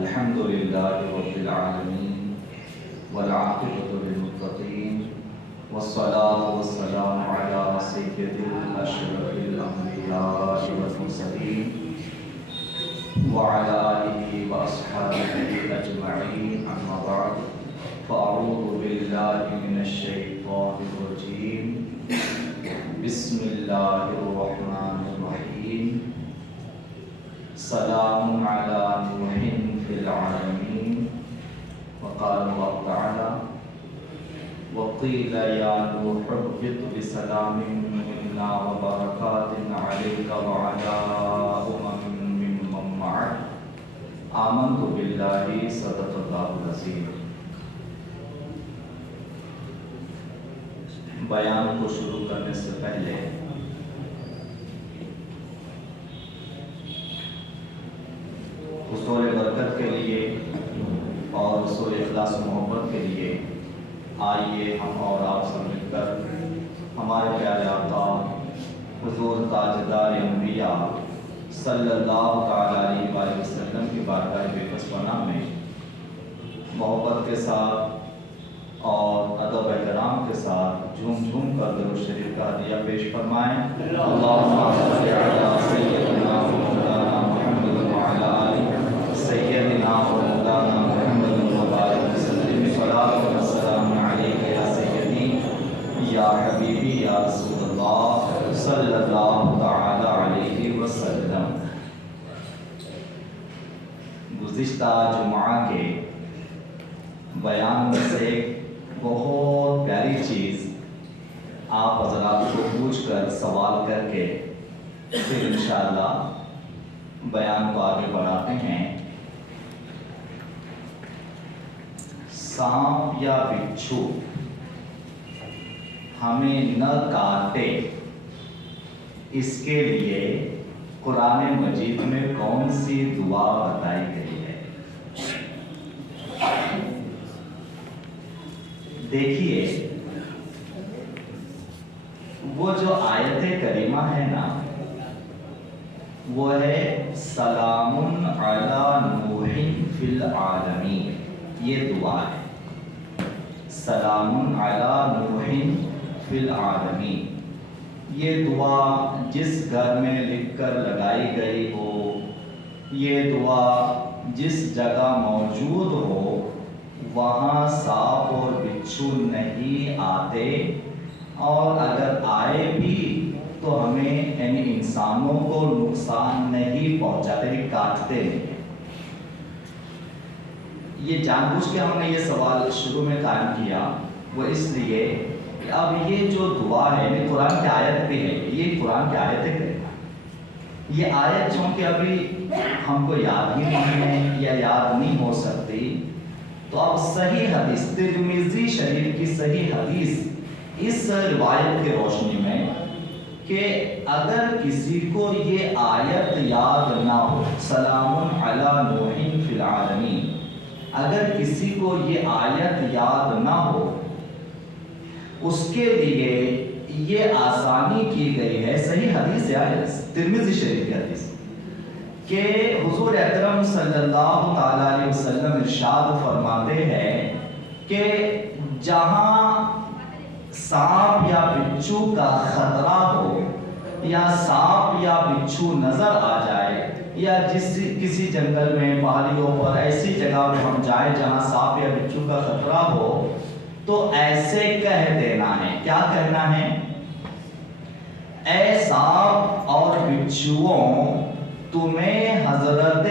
الحمد لله رب العالمين والعاقبة للمتقين والصلاة والسلام على سيد الأشرف الأنبياء والمرسلين وعلى آله وأصحابه أجمعين أما بعد فأعوذ بالله من الشيطان الرجيم بسم الله الرحمن الرحيم سلام على نوح في العالمين وقال الله تعالى وقيل يا نوح اهبط بسلام منا وبركات عليك وعلى ممن معك آمنت بالله صدق الله العظيم۔ بیان کو شروع کرنے سے پہلے حصول برکت کے لیے اور حصول اخلاص و محبت کے لیے آئیے ہم اور آپ سب مل کر ہمارے پیارے آقا حضور تاجدار انبیاء صلی اللہ تعالی علیہ وآلہ وسلم کی بارگاہ بے پناہ میں محبت کے ساتھ اور ادب احترام کے ساتھ جھوم جھوم کر درود شریف کا ہدیہ پیش فرمائیں۔ اللہم صل علی سیدنا مولانا محمد وعلی آل سیدنا مولانا محمد وبارک وسلم صلاۃ و سلام علیک یا سیدی یا حبیبی یا رسول اللہ صلی اللہ تعالی علیہ وسلم۔ گزشتہ جمعہ کے بیان میں سے ایک بہت پیاری چیز آپ حضرات کو پوچھ کر سوال کر کے پھر انشاءاللہ بیان کو آگے بڑھاتے ہیں۔ سانپ یا بچھو ہمیں نہ کاٹے، اس کے لیے قرآن مجید میں کون سی دعا بتائی گئی ہے؟ دیکھیے وہ جو آیت کریمہ ہے نا، وہ ہے سلام علی نوح فی العالمین، یہ دعا ہے سلام علی نوح فی العالمین۔ یہ دعا جس گھر میں لکھ کر لگائی گئی ہو، یہ دعا جس جگہ موجود ہو، وہاں سانپ اور بچھو نہیں آتے، اور اگر آئے بھی تو ہمیں یعنی انسانوں کو نقصان نہیں پہنچاتے، کاٹتے نہیں۔ یہ جان بوجھ کے ہم نے یہ سوال شروع میں قائم کیا، وہ اس لیے کہ اب یہ جو دعا ہے یہ قرآن کی آیت بھی ہے، یہ قرآن کی آیت ہے۔ یہ آیت چونکہ ابھی ہم کو یاد ہی نہیں ہے یا یاد نہیں ہو سکتی، تو اب صحیح حدیث ترمذی شریف کی صحیح حدیث اس روایت کی روشنی میں کہ اگر کسی کو یہ آیت یاد نہ ہو، سلام علی نوح فی العالمین، اگر کسی کو یہ آیت یاد نہ ہو، اس کے لیے یہ آسانی کی گئی ہے۔ صحیح حدیث ہے ترمذی شریف کی حدیث کہ حضور اکرم صلی اللہ تعالی علیہ وسلم ارشاد فرماتے ہیں کہ جہاں سانپ یا بچھو کا خطرہ ہو، یا سانپ یا بچھو نظر آ جائے، یا کسی جنگل میں پہاڑیوں پر ایسی جگہ میں ہم جائیں جہاں سانپ یا بچھو کا خطرہ ہو، تو ایسے کہہ دینا ہے۔ کیا کہنا ہے؟ اے سانپ اور بچھوؤں، تمہیں حضرت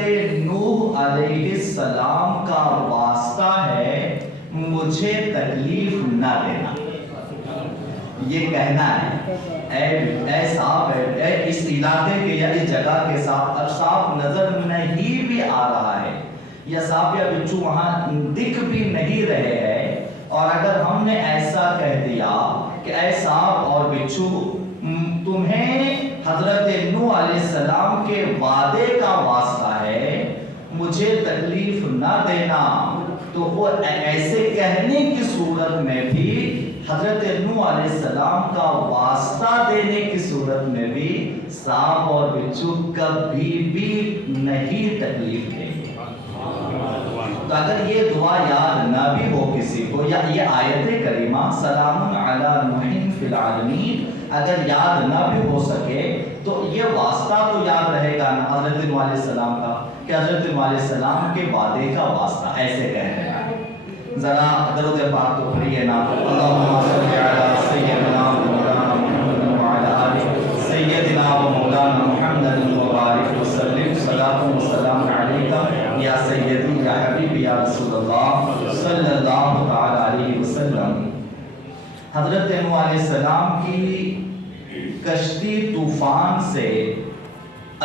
نوح علیہ السلام کا واسطہ ہے، مجھے تکلیف نہ دینا۔ یہ کہنا ہے اے سانپ، اے اس علاقے کے یا اس جگہ کے ساتھ اب سانپ نظر نہیں بھی آ رہا ہے، یا سانپ یا بچھو وہاں دکھ بھی نہیں رہے ہیں، اور اگر ہم نے ایسا کہہ دیا کہ اے سانپ اور بچھو، تمہیں حضرت نوح علیہ السلام کے وعدے کا واسطہ ہے، مجھے تکلیف نہ دینا، تو وہ ایسے کہنے کی صورت میں بھی حضرت نوح علیہ السلام کا واسطہ دینے کی صورت میں بھی سانپ اور بچھو کبھی بھی نہیں تکلیف دیں گے۔ تو اگر یہ دعا یاد نہ بھی ہو کسی کو، یا یہ آیت کریمہ سلام علی نوح فی العالمین اگر یاد نہ بھی ہو سکے تو یہ واسطہ تو یاد رہے گا نا حضرت نوح علیہ السلام کا، کہ حضرت نوح علیہ السلام کے وعدے کا واسطہ ایسے کہتے ہیں۔ ذرا درود پاک تو پڑھیے نا، اللہم صلی علی سیدنا مولانا محمد وعلی آلہ سیدنا و مولانا محمد وبارک وسلم، صلاۃ و سلام علیکہ یا سیدی یا حبیبی یا رسول اللہ صلی اللہ تعالی علیہ وسلم۔ حضرت نوح علیہ السلام کی کشتی طوفان سے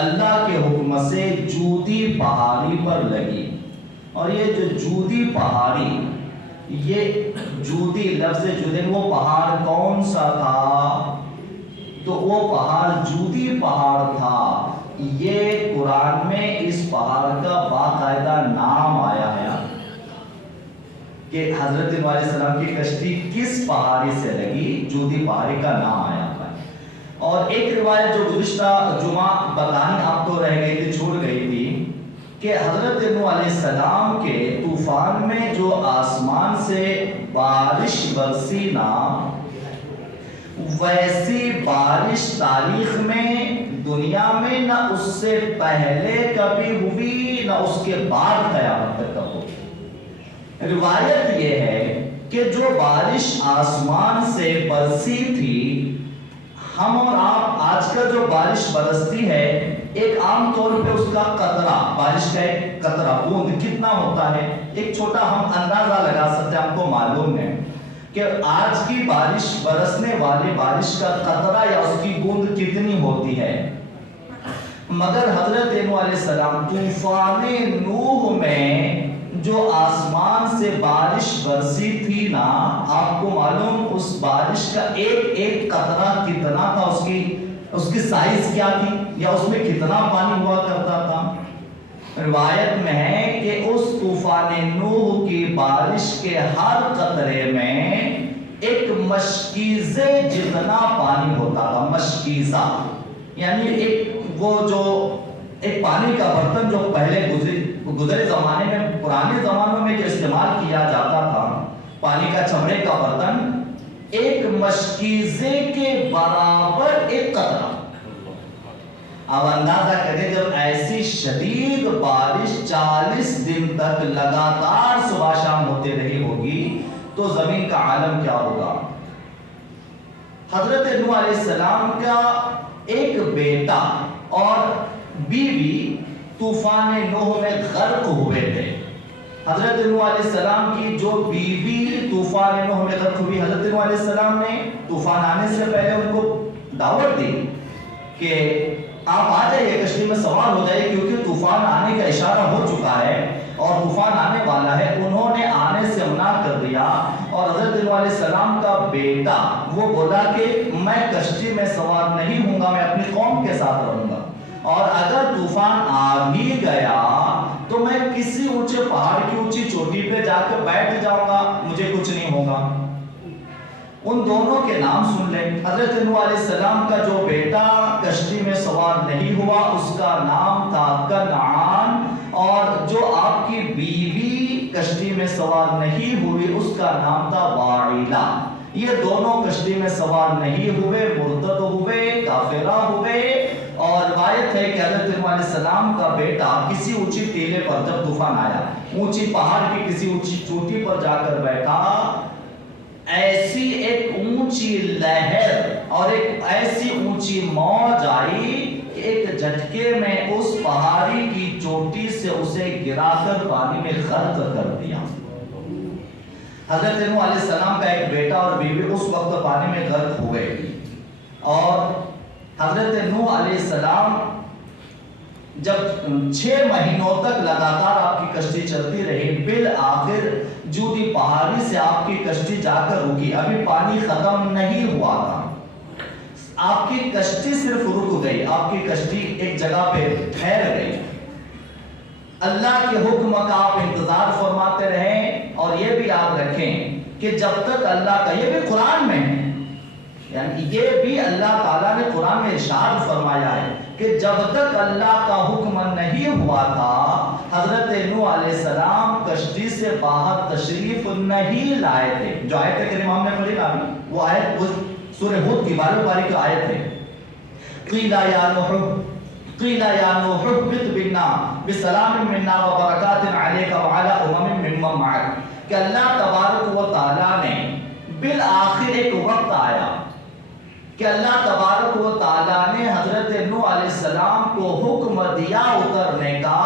اللہ کے حکم سے جودی پہاڑی پر لگی، اور یہ جو جودی پہاڑی، یہ جودی لفظ جودی وہ پہاڑ کون سا تھا؟ تو وہ پہاڑ جودی پہاڑ تھا۔ یہ قرآن میں اس پہاڑ کا باقاعدہ نام آیا ہے کہ حضرت نوح علیہ السلام کی کشتی کس پہاڑی سے لگی، جودی پہاڑی کا نام آیا تھا۔ اور ایک روایت جو گزشتہ جمعہ بتانی آپ کو رہ گئی تھی، چھوڑ گئی تھی، کہ حضرت نوح علیہ السلام کے طوفان میں جو آسمان سے بارش برسی نا، ویسی بارش تاریخ میں دنیا میں نہ اس سے پہلے کبھی ہوئی نہ اس کے بعد قیامت تک ہوئی۔ روایت یہ ہے کہ جو بارش آسمان سے برسی تھی، ہم اور آپ آج کا جو بارش برستی ہے، ایک عام طور پہ اس کا قطرہ، بارش کا ایک قطرہ بوند کتنا ہوتا ہے، ایک چھوٹا ہم اندازہ لگا سکتے ہیں، ہم کو معلوم ہے کہ آج کی بارش برسنے والی بارش کا قطرہ یا اس کی بوند کتنی ہوتی ہے۔ مگر حضرت نوح علیہ السلام طوفان نوح میں جو آسمان سے بارش برسی تھی نا، آپ کو معلوم اس بارش کا ایک ایک قطرہ کتنا تھا، اس کی سائز کیا تھی، یا اس میں کتنا پانی ہوا کرتا تھا۔ روایت میں ہے کہ اس طوفان نوح کی بارش کے ہر قطرے میں ایک مشکیزے جتنا پانی ہوتا تھا۔ مشکیزہ یعنی ایک پانی کا برتن جو پہلے گزرے زمانے میں، پرانے زمانوں میں جو استعمال کیا جاتا تھا، پانی کا چمڑے کا برتن، ایک مشکیزے کے برابر ایک قطرہ۔ اب اندازہ کریں جب ایسی شدید بارش 40 دن تک لگاتار صبح شام ہوتے رہی ہوگی تو زمین کا عالم کیا ہوگا۔ حضرت نوح علیہ السلام کا ایک بیٹا اور بیوی طوفان نوح میں غرق ہوئے تھے۔ حضرت نوح علیہ السلام کی جو بیوی طوفان نوح میں غرق ہوئی، حضرت نوح علیہ السلام نے طوفان آنے سے پہلے ان کو دعوت دی کہ آپ آ جائیے، کشتی میں سوار ہو جائیے، کیونکہ طوفان آنے کا اشارہ ہو چکا ہے اور طوفان آنے والا ہے۔ انہوں نے آنے سے منع کر دیا، اور حضرت نوح علیہ السلام کا بیٹا وہ بولا کہ میں کشتی میں سوار نہیں ہوں گا، میں اپنی قوم کے ساتھ رہوں گا، اور اگر طوفان آ بھی گیا تو میں کسی اونچے پہاڑ کی اونچی چوٹی پہ جا کے بیٹھ جاؤں گا، مجھے کچھ نہیں ہوگا۔ ان دونوں کے نام سن لیں۔ حضرت نوح علیہ السلام کا جو بیٹا کشتی میں سوار نہیں ہوا اس کا نام تھا کنعان، اور جو آپ کی بیوی کشتی میں سوار نہیں ہوئی اس کا نام تھا واعلہ۔ یہ دونوں کشتی میں سوار نہیں ہوئے، مرتد ہوئے، کافرہ ہوئے، اور روایت ہے کہ حضرت نوح علیہ السلام کا بیٹا کسی اونچی ٹیلے پر جب طوفان آیا، اونچی پہاڑ کی کسی اونچی چوٹی پر جا کر بیٹھا، ایسی ایک اونچی لہر اور ایک ایسی اونچی موج آئی کہ ایک جھٹکے میں اس پہاڑی کی چوٹی سے اسے گرا کر پانی میں غرق کر دیا۔ حضرت نوح علیہ السلام کا ایک بیٹا اور بیوی اس وقت پانی میں غرق ہوئے، اور حضرت نوح علیہ السلام جب 6 مہینوں تک لگاتار آپ کی کشتی چلتی رہی، بالآخر جودی پہاڑی سے آپ کی کشتی جا کر رکی، ابھی پانی ختم نہیں ہوا تھا، آپ کی کشتی صرف رک گئی، آپ کی کشتی ایک جگہ پہ ٹھہر گئی۔ اللہ کے حکم کا آپ انتظار فرماتے رہیں، اور یہ بھی یاد رکھیں کہ جب تک اللہ کا، یہ بھی قرآن میں ہے، یعنی یہ بھی اللہ تعالیٰ نے قرآن میں ارشاد فرمایا ہے کہ جب تک اللہ کا حکم نہیں ہوا تھا، حضرت نوح علیہ السلام کشتی سے باہر تشریف نہیں لائے تھے. جو آیت کریمہ ہم نے پڑھی نا وہ آیت سورہ ہود کی 12 پارے کی آیت ہے. قیل یا نوح اهبط بنا بسلام منا وبرکات علیک وعلی ممن معک. کہ اللہ تبارک و تعالیٰ نے بالآخر ایک وقت آیا کہ اللہ تبارک و تعالیٰ نے حضرت نوح علیہ السلام کو حکم دیا اترنے کا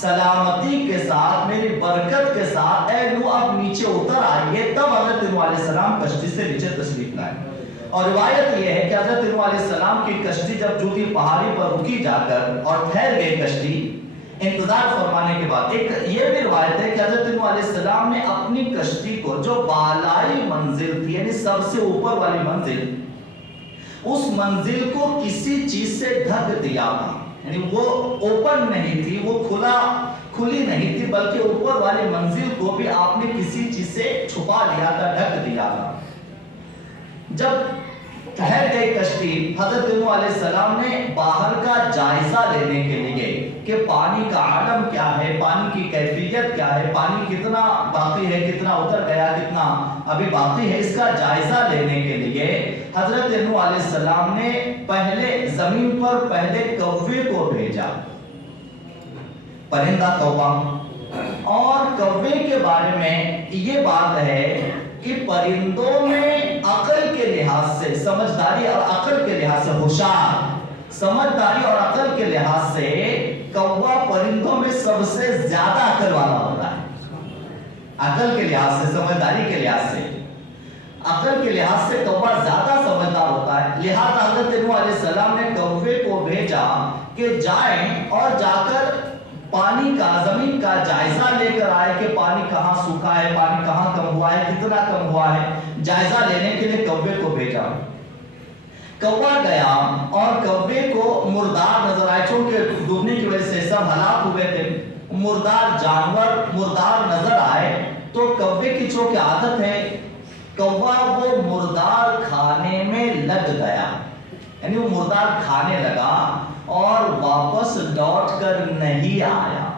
سلامتی کے ساتھ, میری برکت کے ساتھ, اے نوح اب نیچے اتر آئیے. تب حضرت نوح علیہ السلام کشتی سے نیچے تشریف لائے. اور روایت یہ ہے کہ حضرت نوح علیہ السلام کی کشتی جب جوتی پہاڑی پر رکی جا کر اور ٹھہر گئی کشتی انتظار فرمانے کے بعد, ایک یہ بھی روایت ہے کہ حضرت نوح علیہ السلام نے اپنی کشتی کو جو بالائی منزل تھی یعنی سب سے اوپر والی منزل, اس منزل کو کسی چیز سے ڈھک دیا تھا. یعنی وہ اوپن نہیں تھی, وہ کھلی نہیں تھی, بلکہ اوپر والی منزل کو بھی آپ نے کسی چیز سے چھپا لیا تھا, ڈھک دیا تھا. جب ٹھہر گئی کشتی, حضرت نوح علیہ السلام نے باہر کا جائزہ لینے کے لیے کہ پانی کا عالم کیا ہے, پانی کی کیفیت کیا ہے, پانی کتنا باقی ہے, کتنا اتر گیا, کتنا ابھی باقی ہے, اس کا جائزہ لینے کے لیے حضرت نوح علیہ السلام نے پہلے زمین پر پہلے کوے کو بھیجا, پرندہ کوہ. اور کوے کے بارے میں یہ بات ہے کہ پرندوں میں عقل کے لحاظ سے, سمجھداری اور عقل کے لحاظ سے, ہوشیار, سمجھداری اور عقل کے لحاظ سے کوا پرندوں میں سب سے زیادہ عقل والا ہوتا ہے. عقل کے لحاظ سے, سمجھداری کے لحاظ سے, عقل کے لحاظ سے کوا زیادہ سمجھدار ہوتا ہے. لہذا حضرت نوح علیہ السلام نے کوے کو بھیجا کہ جائیں اور جا کر پانی کا, زمین کا جائزہ لے کر آئے کہ پانی کہاں سوکھا ہے, پانی کہاں کم ہوا ہے, کتنا کم ہوا ہے. جائزہ لینے کے لیے کوے کو بھیجا. کوا گیا اور کوے کو مردار نظر آئے, چونکہ ڈوبنے کی وجہ سے سب ہلاک ہوئے تھے, مردار جانور مردار نظر آئے. تو کوے کی چونکہ عادت ہے, کوا وہ مردار کھانے میں لگ گیا, یعنی وہ مردار کھانے لگا اور واپس لوٹ کر نہیں آیا.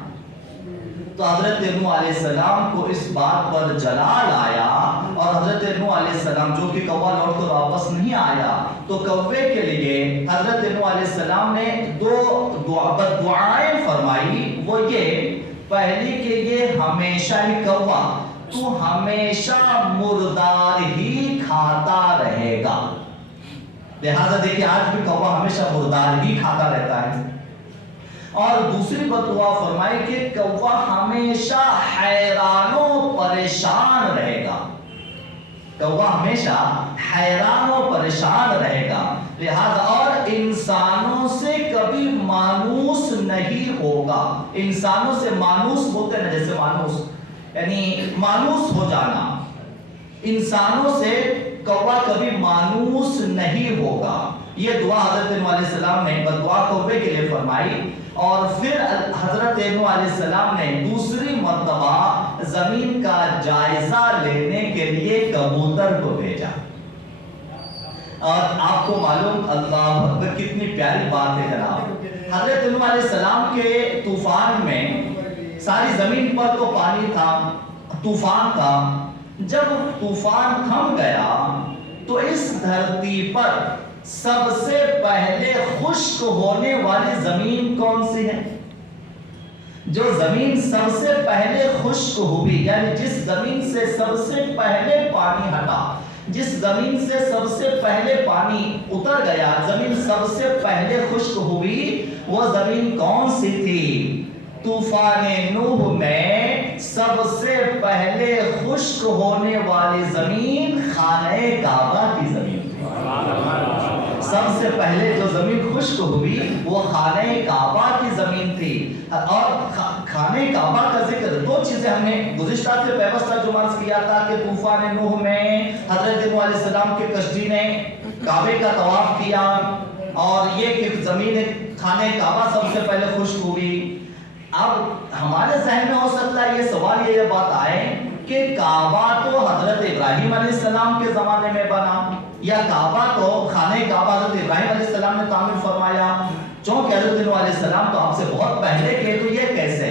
تو حضرت نوح علیہ السلام کو اس بات پر جلال آیا, اور حضرت نوح علیہ السلام جو کہ کوا لوٹ کر واپس نہیں آیا, تو کوے کے لیے حضرت نوح علیہ السلام نے دو دعائیں فرمائی. وہ یہ پہلی کہ یہ ہمیشہ ہی کوا تو ہمیشہ مردار ہی کھاتا رہے گا. لہذا دیکھیں آج بھی کوا ہمیشہ مردار ہی کھاتا رہتا ہے. اور دوسری بدعا فرمائی کہ کوا ہمیشہ حیران و پریشان رہے گا. کوا ہمیشہ حیران و پریشان رہے گا. لہذا اور انسانوں سے کبھی مانوس نہیں ہوگا. انسانوں سے مانوس ہوتے ہیں, جیسے مانوس یعنی مانوس ہو جانا, انسانوں سے کوا کبھی مانوس نہیں ہوگا. یہ دعا حضرت نوح علیہ السلام نے بدعا کوے کے لیے فرمائی. اور پھر حضرت نوح علیہ السلام نے دوسری مرتبہ زمین کا جائزہ لینے کے لیے کبوتر کو بھیجا. اور آپ کو معلوم, اللہ اکبر, کتنی پیاری بات ہے جناب. حضرت نوح علیہ السلام کے طوفان میں ساری زمین پر تو پانی تھا, طوفان تھا. جب طوفان تھم گیا تو اس دھرتی پر سب سے پہلے خشک ہونے والی زمین کون سی ہے؟ جو زمین سب سے پہلے خشک ہوئی, یعنی جس زمین سے سب سے پہلے پانی ہٹا, جس زمین سے سب سے پہلے پانی اتر گیا, زمین سب سے پہلے خشک ہوئی, وہ زمین کون سی تھی؟ طوفان نوح میں سب سے پہلے خشک ہونے والی زمین خانہ کعبہ کی زمین تھی. سب سے پہلے جو زمین خشک ہوئی وہ خانہ کعبہ کی زمین تھی. اور خانہ کعبہ کا ذکر, دو چیزیں ہم نے گزشتہ سے پیوستہ جو عرض کیا تھا کہ طوفان نوح میں حضرت نوح علیہ السلام کی کشتی نے کعبے کا طواف کیا, اور یہ کہ زمین خانہ کعبہ سب سے پہلے خشک ہوئی. اب ہمارے ذہن میں ہو سکتا ہے یہ سوال, یہ بات آئے کہ کعبہ تو حضرت ابراہیم علیہ السلام کے زمانے میں بنا, یا کعبہ تو خانہ کعبہ حضرت ابراہیم علیہ السلام نے تعمیر فرمایا, چونکہ حضرت نوح علیہ السلام تو آپ سے بہت پہلے کے, تو یہ کیسے؟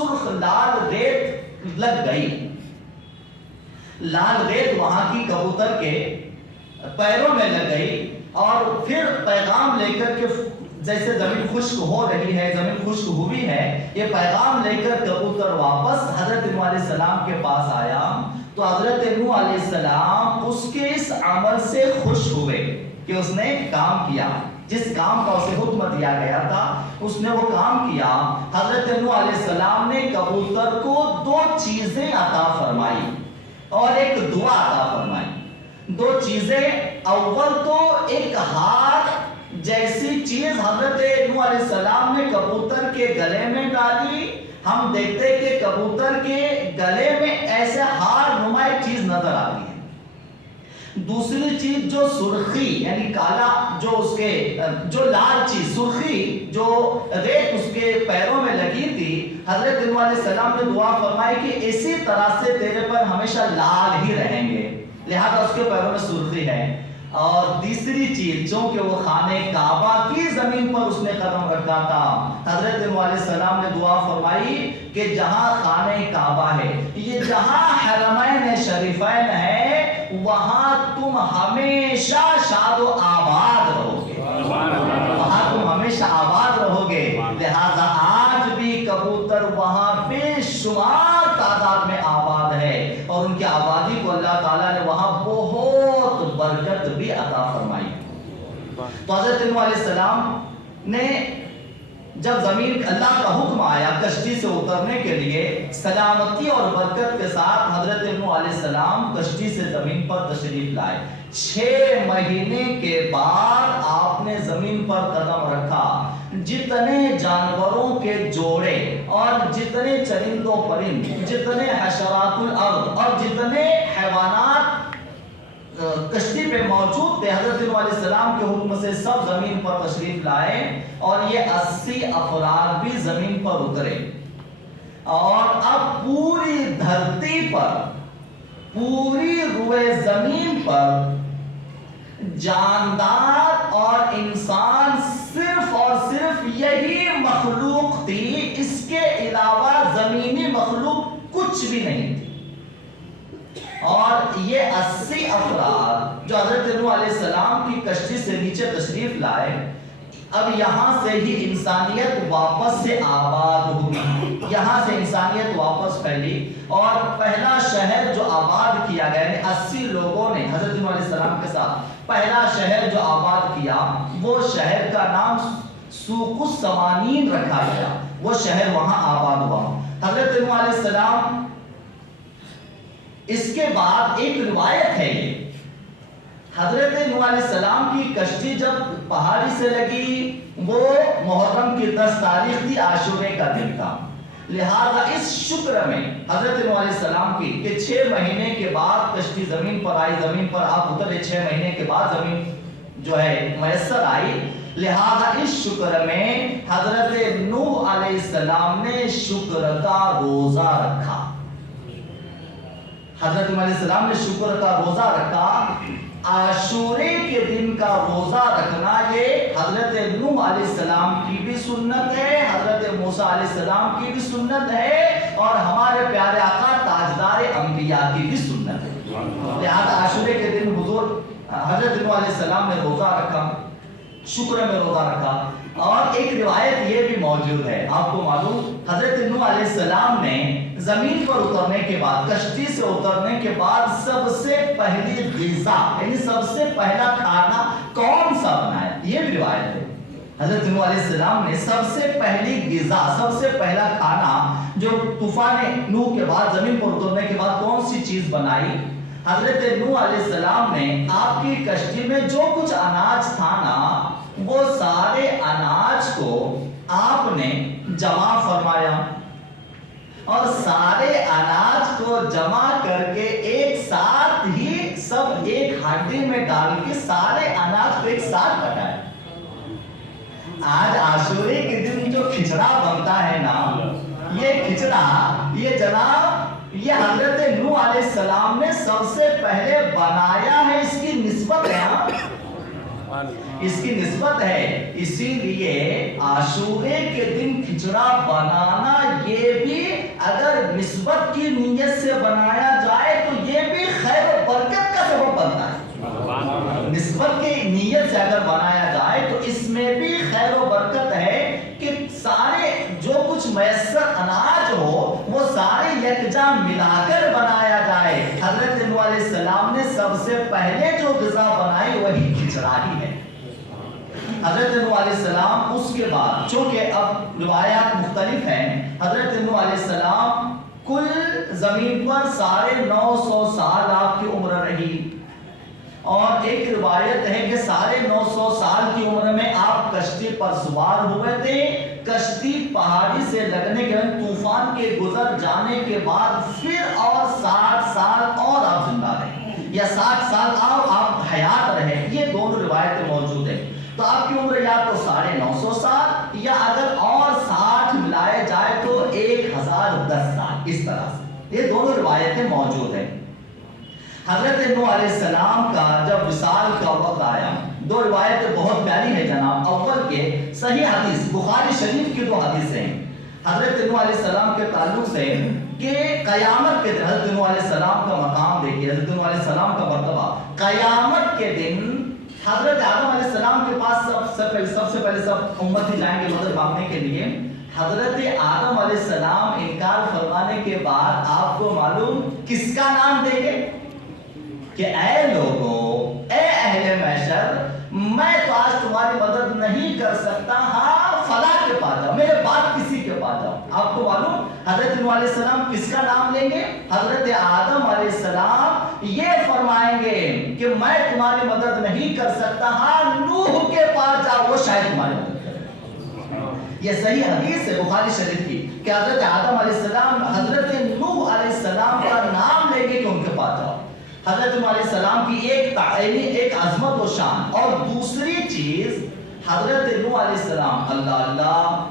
سرخ لال ریت لگ گئی، لال ریت وہاں کی کبوتر کے پیروں میں لگ گئی، اور پھر پیغام لے کر کے جیسے زمین خشک ہو رہی ہے، زمین خشک ہوئی ہے، یہ پیغام لے کر کبوتر واپس حضرت نوح علیہ السلام کے پاس آیا، تو حضرت نوح علیہ السلام اس کے اس عمل سے خوش ہوئے کہ اس نے کام کیا، جس کام کا اسے حکم دیا گیا تھا اس نے وہ کام کیا۔ حضرت نوح علیہ السلام نے کبوتر کو دو چیزیں عطا فرمائی اور ایک دعا عطا فرمائی۔ دو چیزیں، اول تو ایک ہاتھ جیسی چیز حضرت نوح علیہ السلام نے کبوتر کے گلے میں ڈالی، ہم دیکھتے ہیں کہ کبوتر کے گلے میں ایسے ہار نما ایک چیز نظر آتی ہے۔ دوسری چیز جو سرخی یعنی کالا جو اس کے جو لال چیز سرخی جو ریت اس کے پیروں میں لگی تھی، حضرت نوح علیہ السلام نے دعا فرمائی کہ اسی طرح سے تیرے پر ہمیشہ لال ہی رہیں گے، لہذا اس کے پیروں میں سرخی ہے۔ اور تیسری چیز چونکہ وہ خانہ کعبہ کی زمین پر اس نے قدم رکھا تھا، حضرت نوح علیہ السلام نے دعا فرمائی کہ جہاں خانہ کعبہ ہے، یہ جہاں حرمین شریفین ہے، وہاں تم ہمیشہ شاد و آباد رہو گے، وہاں تم ہمیشہ آباد رہو گے۔ لہذا آج بھی کبوتر وہاں بے شمار تعداد میں آباد ہے، اور ان کی آبادی کو اللہ تعالیٰ نے وہاں بہت برکت بھی عطا فرمائی۔ تو حضرت نوح علیہ السلام نے جب زمین اللہ کا حکم آیا کشتی سے اترنے کے لیے، سلامتی اور برکت کے ساتھ حضرت نوح علیہ السلام کشتی سے زمین پر تشریف لائے۔ 6 مہینے کے بعد آپ نے زمین پر قدم رکھا، جتنے جانوروں کے جوڑے اور جتنے چرند و پرند، جتنے حشرات الارض اور جتنے حیوانات کشتی پہ موجود تھے، حضرت نوح علیہ السلام کے حکم سے سب زمین پر تشریف لائے، اور یہ 80 افراد بھی زمین پر اترے، اور اب پوری دھرتی پر، پوری روئے زمین پر جاندار اور انسان صرف اور صرف یہی مخلوق تھی، اس کے علاوہ زمینی مخلوق کچھ بھی نہیں تھی۔ اور یہ 80 افراد جو حضرت نوح علیہ السلام کی کشتی سے نیچے تشریف لائے، اب یہاں سے ہی انسانیت واپس سے آباد ہوئی، یہاں سے انسانیت واپس پھیلی، اور پہلا شہر جو آباد کیا گیا، یعنی 80 لوگوں نے حضرت نوح علیہ السلام کے ساتھ پہلا شہر جو آباد کیا، وہ شہر کا نام سوق السوانین رکھا گیا، وہ شہر وہاں آباد ہوا۔ حضرت نوح علیہ السلام اس کے بعد ایک روایت ہے، یہ حضرت نوح علیہ السلام کی کشتی جب پہاڑی سے لگی، وہ محرم کی 10 تاریخ تھی، عاشورے کا دن تھا، لہذا اس شکر میں حضرت نوح علیہ السلام کی کہ 6 مہینے کے بعد کشتی زمین پر آئی، زمین پر آپ اترے، 6 مہینے کے بعد زمین جو ہے میسر آئی، لہذا اس شکر میں حضرت نوح علیہ السلام نے شکر کا روزہ رکھا، حضرت نوح علیہ السلام نے شکر کا روزہ رکھا۔ عاشورے کے دن کا روزہ رکھنا یہ حضرت نوح علیہ السلام کی بھی سنت ہے، حضرت موسیٰ علیہ السلام کی بھی سنت ہے، اور ہمارے پیارے آقا تاجدار انبیاء کی بھی سنت ہے۔ لہذا عاشورے کے دن حضور حضرت نوح علیہ السلام نے روزہ رکھا، شکر میں روزہ رکھا۔ اور ایک روایت یہ بھی موجود ہے، آپ کو معلوم، حضرت نوح علیہ السلام نے زمین پر اترنے کے بعد، کشتی سے اترنے کے بعد سب سے پہلی غذا یعنی سب سے پہلا کھانا کون سا بنایا، یہ بھی روایت ہے۔ حضرت نوح علیہ السلام نے سب سے پہلی غذا، سب سے پہلا کھانا جو طوفان نوح کے بعد زمین پر اترنے کے بعد کون سی چیز بنائی؟ حضرت نوح علیہ السلام نے آپ کی کشتی میں جو کچھ اناج تھا نا، وہ سارے اناج کو آپ نے جمع فرمایا، اور سارے اناج کو جمع کر کے ایک ساتھ ہی سب ایک ہانڈی میں ڈال کے سارے اناج کو ایک ساتھ پکایا۔ آج عاشورے کے دن جو کھچڑا بنتا ہے نا، یہ کھچڑا یہ جناب یہ حضرت نوح علیہ السلام نے سب سے پہلے بنایا ہے، اس کی نسبت ہے، اس کی نسبت ہے، اسی لیے عاشورے کے دن کھچڑا بنانا یہ بھی اگر نسبت کی نیت سے بنایا جائے تو یہ بھی خیر و برکت کا سبب بنتا ہے. نسبت کی نیت سے اگر بنایا جائے تو اس میں بھی خیر و برکت ہے کہ سارے جو کچھ میسر اناج ہو وہ سارے یکجا ملا کر بنایا جائے. حضرت نوح علیہ السلام نے سب سے پہلے جو غذا بنائی وہی کھچڑا ہی ہے. حضرت نوح علیہ السلام اس کے بعد چونکہ اب روایات مختلف ہیں، حضرت نوح علیہ السلام کل زمین پر 950 سال آپ کی عمر رہی، اور ایک روایت ہے کہ 950 سال کی عمر میں آپ کشتی پر سوار ہوئے تھے. کشتی پہاڑی سے لگنے کے بعد طوفان کے گزر جانے کے بعد پھر اور 60 سال اور آپ زندہ رہے، یا 60 سال اور آپ حیات رہے. یہ دونوں روایتیں موجود ہیں. تو آپ کی عمر یا تو 950 سال یا اگر اور 60 ملائے جائے تو 1010 سال. اس طرح سے یہ دونوں روایتیں موجود ہیں. حضرت نوح علیہ السلام کا جب وصال کا وقت آیا، دو روایتیں بہت پیاری ہیں جناب. اول کے صحیح حدیث بخاری شریف کی 2 حدیثیں ہیں حضرت نوح علیہ السلام کے تعلق سے کہ قیامت کے دن حضرت نوح علیہ السلام کا مقام دیکھیے، حضرت نوح علیہ السلام کا مرتبہ. قیامت کے دن حضرت آدم علیہ السلام کے پاس سب سے پہلے سب امت ہی جائیں گے مدد مانگنے کے لیے. حضرت آدم علیہ السلام انکار فرمانے کے بعد آپ کو معلوم کس کا نام دیں گے کہ اے لوگوں، اے اہل محشر، میں تو آج تمہاری مدد نہیں کر سکتا، ہاں فلاں کے پاس جاؤ، میرے بعد کسی کے پاس جاؤ. آپ کو معلوم حضرت نوح علیہ السلام کس کا نام لیں گے؟ حضرت آدم علیہ السلام یہ فرمائیں گے کہ میں تمہاری مدد نہیں کر سکتا، ہاں نوح کے پاس جاؤ، وہ شاید تمہاری مدد کرے. یہ صحیح حدیث ہے بخاری شریف کی کہ حضرت آدم علیہ السلام حضرت نوح علیہ السلام کا نام لیں گے کہ ان کے پاس جاؤ. حضرت نوح علیہ السلام کی ایک عظمت و شان. اور دوسری چیز حضرت نوح علیہ السلام اللہ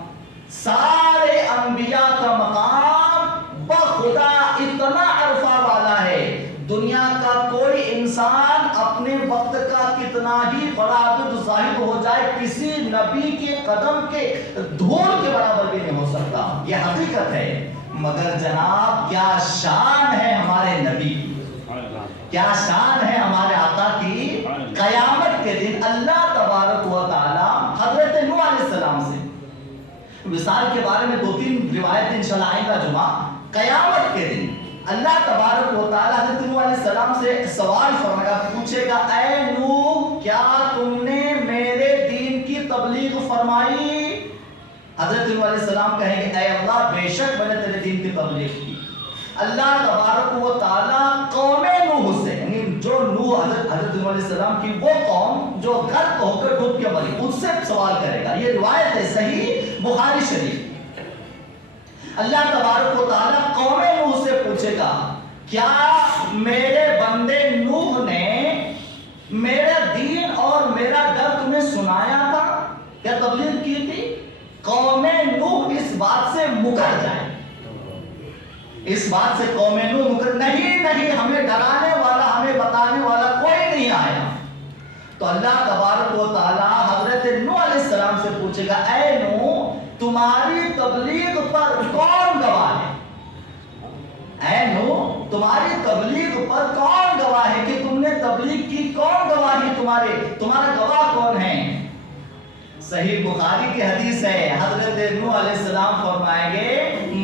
سارے انبیاء کا مقام بخدا اتنا عرفہ والا ہے. دنیا کا کوئی انسان اپنے وقت کا کتنا ہی بڑا عبد ظاہر ہو جائے کسی نبی کے قدم کے دھول کے برابر بھی نہیں ہو سکتا. یہ حقیقت ہے. مگر جناب کیا شان ہے ہمارے نبی کی، کیا شان ہے ہمارے آقا کی. قیامت کے دن اللہ تبارک و تعالی حضرت نوح علیہ السلام سے وصال کے بارے میں 2-3 روایت انشاءاللہ آئندہ جمعہ. قیامت کے دن اللہ تبارک و تعالی حضرت نوح علیہ السلام سے سوال فرمائے گا، پوچھے گا اے نوح کیا تم نے میرے دین کی تبلیغ فرمائی؟ حضرت نوح علیہ السلام کہیں گے اے اللہ بے شک میں نے تیرے دین کی تبلیغ کی. اللہ تبارک و تعالی قوم نوح سے، یعنی جو نوح حضرت نوح علیہ السلام کی وہ قوم جو غرق ہو کر ڈوب کے مری، اس سے سوال کرے گا. یہ روایت ہے صحیح بخاری شریف. اللہ تبارک و تعالی قوم نوح سے پوچھے گا کیا میرے بندے نوح نے میرا دین اور میرا ڈر تمہیں سنایا تھا، کیا تبلیغ کی تھی؟ قوم نوح اس بات سے مکر جائے، اس بات سے قوم نوح مکر نہیں ہمیں ڈرانے والا ہمیں بتانے والا کوئی نہیں آیا. تو اللہ تبارک و تعالی حضرت نوح علیہ السلام سے پوچھے گا اے نوح تمہاری تبلیغ پر کون گواہ ہے؟ اے نوح تمہاری تبلیغ پر کون گواہ ہے کہ تم نے تبلیغ کی؟ کون گواہی تمہارا گواہ کون ہے؟ صحیح بخاری کی حدیث ہے. حضرت نوح علیہ السلام فرمائیں گے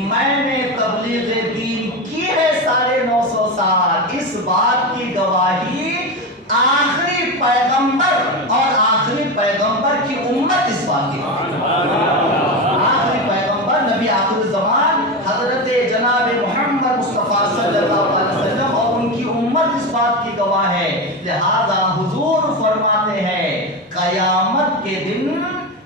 میں نے تبلیغ دین کی ہے 950 سال. اس بات کی گواہی آخری پیغمبر اور آخری پیغمبر کی امت اس بات کی آخری پیغمبر نبی آخر الزمان حضرت جناب محمد مصطفیٰ صلی اللہ علیہ وسلم اور ان کی امت اس بات کی گواہ ہے. لہذا حضور فرماتے ہیں قیامت کے دن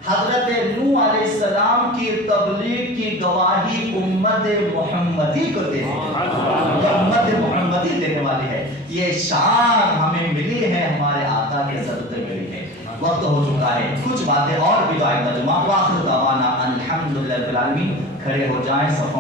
حضرت نوح علیہ السلام کی تبلیغ کی گواہی امت محمدی کو دینے امت محمدی دینے والی ہے. یہ شان ہمیں ملی ہے ہمارے آقا کے صدقے ملی ہے. وقت ہو چکا ہے، کچھ باتیں اور بھی آئندہ جمعہ. وآخر دعوانا الحمدللہ رب العالمین. کھڑے ہو جائیں صفوں